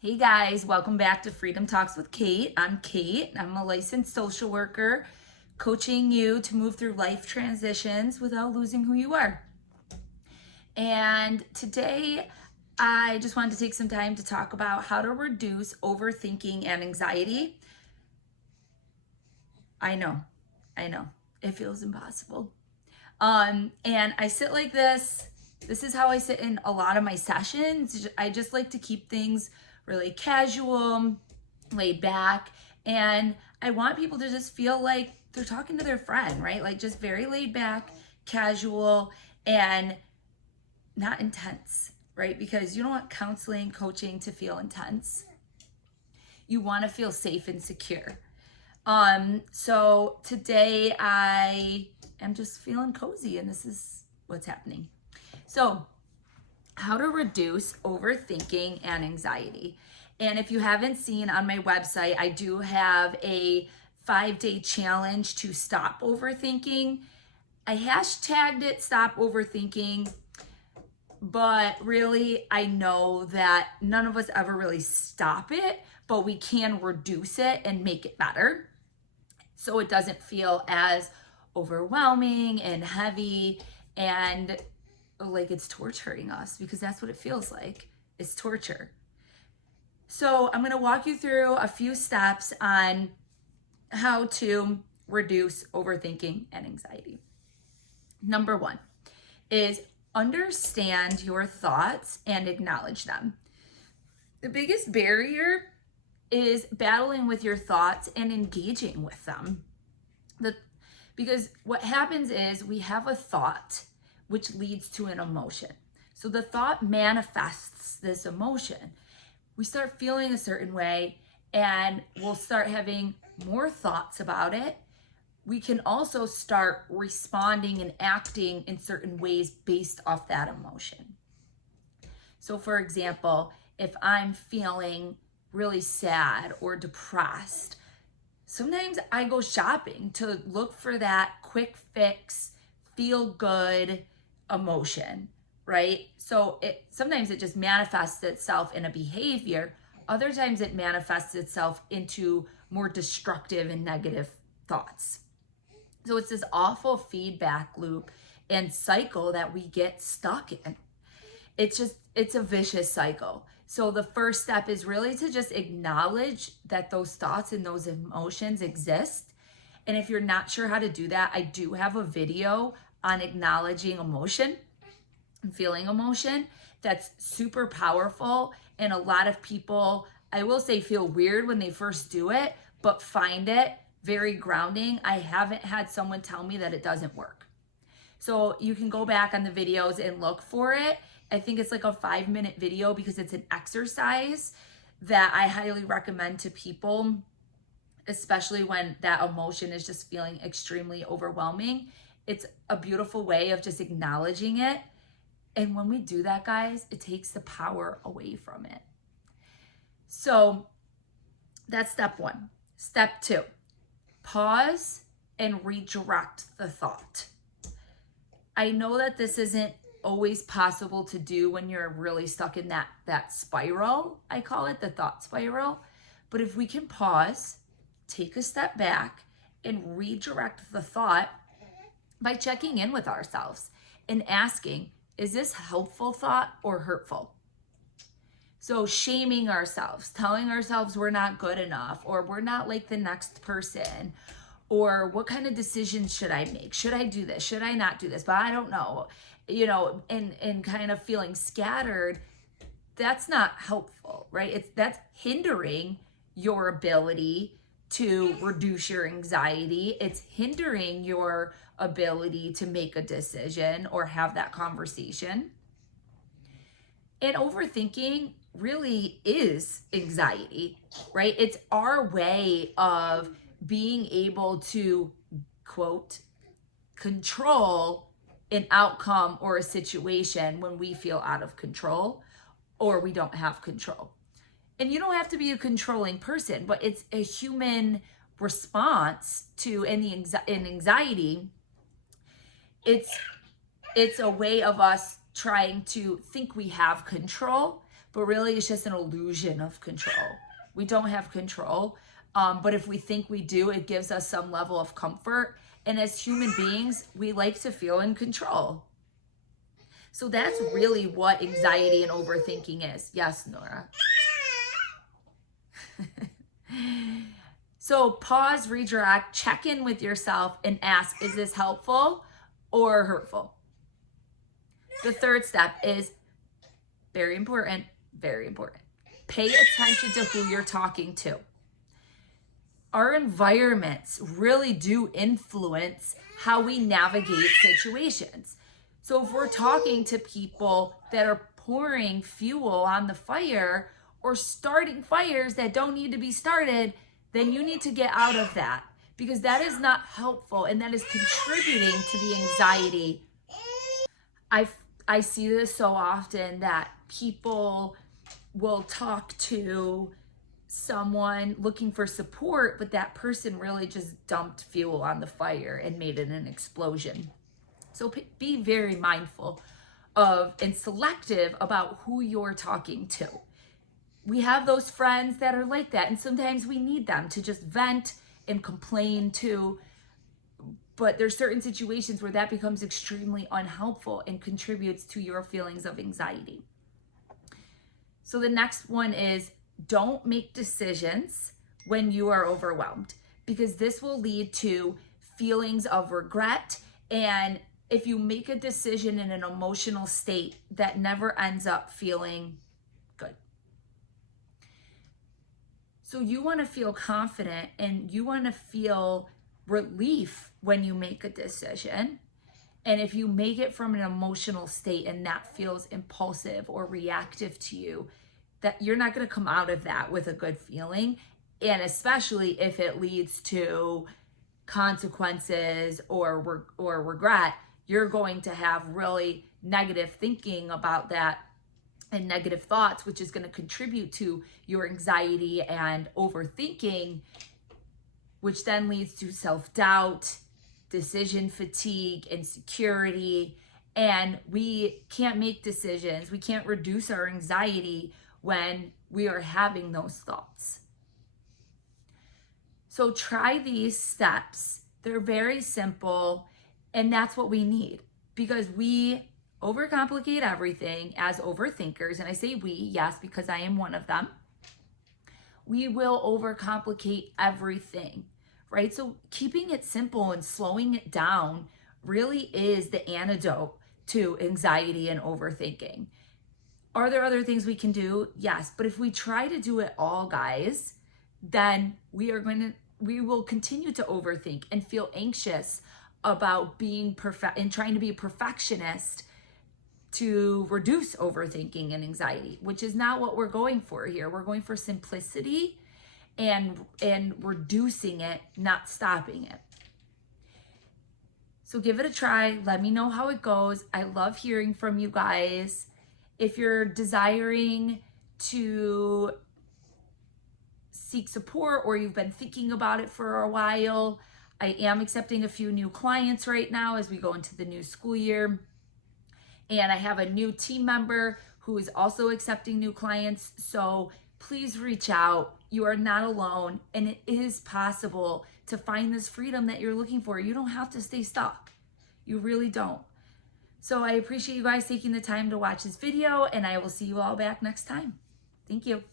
Hey guys, welcome back to Freedom Talks with Kate. I'm Kate. I'm a licensed social worker coaching you to move through life transitions without losing who you are. And today I just wanted to take some time to talk about how to reduce overthinking and anxiety. I know, it feels impossible. And I sit like this. This is how I sit in a lot of my sessions. I just like to keep things really casual, laid back, and I want people to just feel like they're talking to their friend, right? Like just very laid back, casual, and not intense, right? Because you don't want counseling, coaching to feel intense. You want to feel safe and secure. So today I am just feeling cozy, and this is what's happening. So, how to reduce overthinking and anxiety. And if you haven't seen on my website, I do have a 5-day challenge to stop overthinking. I hashtagged it stop overthinking, but really I know that none of us ever really stop it, but we can reduce it and make it better so it doesn't feel as overwhelming and heavy and like it's torturing us, because that's what it feels like. It's torture. So I'm going to walk you through a few steps on how to reduce overthinking and anxiety. Number 1 is understand your thoughts and acknowledge them. The biggest barrier is battling with your thoughts and engaging with them. Because what happens is we have a thought which leads to an emotion. So the thought manifests this emotion. We start feeling a certain way and we'll start having more thoughts about it. We can also start responding and acting in certain ways based off that emotion. So for example, if I'm feeling really sad or depressed, sometimes I go shopping to look for that quick fix, feel good emotion, right? So sometimes it just manifests itself in a behavior. Other times it manifests itself into more destructive and negative thoughts. So it's this awful feedback loop and cycle that we get stuck in. It's a vicious cycle. So the first step is really to just acknowledge that those thoughts and those emotions exist. And if you're not sure how to do that, I do have a video on acknowledging emotion and feeling emotion that's super powerful. And a lot of people, I will say, feel weird when they first do it, but find it very grounding. I haven't had someone tell me that it doesn't work. So you can go back on the videos and look for it. I think it's like a 5-minute video because it's an exercise that I highly recommend to people, especially when that emotion is just feeling extremely overwhelming. It's a beautiful way of just acknowledging it. And when we do that, guys, it takes the power away from it. So that's step 1. Step 2, pause and redirect the thought. I know that this isn't always possible to do when you're really stuck in that spiral. I call it the thought spiral. But if we can pause, take a step back, and redirect the thought by checking in with ourselves and asking, is this helpful thought or hurtful? So shaming ourselves, telling ourselves we're not good enough, or we're not like the next person, or what kind of decisions should I make? Should I do this? Should I not do this? But I don't know, and kind of feeling scattered, that's not helpful, right? That's hindering your ability to reduce your anxiety. It's hindering your ability to make a decision or have that conversation. And overthinking really is anxiety, right? It's our way of being able to, quote, control an outcome or a situation when we feel out of control or we don't have control. And you don't have to be a controlling person, but it's a human response to anxiety. It's a way of us trying to think we have control, but really it's just an illusion of control. We don't have control, but if we think we do, it gives us some level of comfort. And as human beings, we like to feel in control. So that's really what anxiety and overthinking is. Yes, Nora. So pause, redirect, check in with yourself and ask, is this helpful or hurtful? The third step is very important, very important. Pay attention to who you're talking to. Our environments really do influence how we navigate situations. So if we're talking to people that are pouring fuel on the fire or starting fires that don't need to be started, then you need to get out of that, because that is not helpful and that is contributing to the anxiety. I see this so often that people will talk to someone looking for support, but that person really just dumped fuel on the fire and made it an explosion. So be very mindful of and selective about who you're talking to. We have those friends that are like that, and sometimes we need them to just vent and complain to, but there's certain situations where that becomes extremely unhelpful and contributes to your feelings of anxiety. So the next one is, don't make decisions when you are overwhelmed, because this will lead to feelings of regret. And if you make a decision in an emotional state, that never ends up feeling good. So you want to feel confident and you want to feel relief when you make a decision. And if you make it from an emotional state and that feels impulsive or reactive to you, that you're not going to come out of that with a good feeling. And especially if it leads to consequences or regret, you're going to have really negative thinking about that and negative thoughts, which is going to contribute to your anxiety and overthinking, which then leads to self-doubt, decision fatigue, insecurity. And we can't make decisions. We can't reduce our anxiety when we are having those thoughts. So try these steps. They're very simple, and that's what we need, because we overcomplicate everything as overthinkers. And I say we, yes, because I am one of them. We will overcomplicate everything, right? So keeping it simple and slowing it down really is the antidote to anxiety and overthinking. Are there other things we can do? Yes. But if we try to do it all, guys, then we will continue to overthink and feel anxious about being perfect and trying to be a perfectionist to reduce overthinking and anxiety, which is not what we're going for here. We're going for simplicity and reducing it, not stopping it. So give it a try. Let me know how it goes. I love hearing from you guys. If you're desiring to seek support or you've been thinking about it for a while, I am accepting a few new clients right now as we go into the new school year. And I have a new team member who is also accepting new clients. So please reach out. You are not alone, and it is possible to find this freedom that you're looking for. You don't have to stay stuck. You really don't. So I appreciate you guys taking the time to watch this video, and I will see you all back next time. Thank you.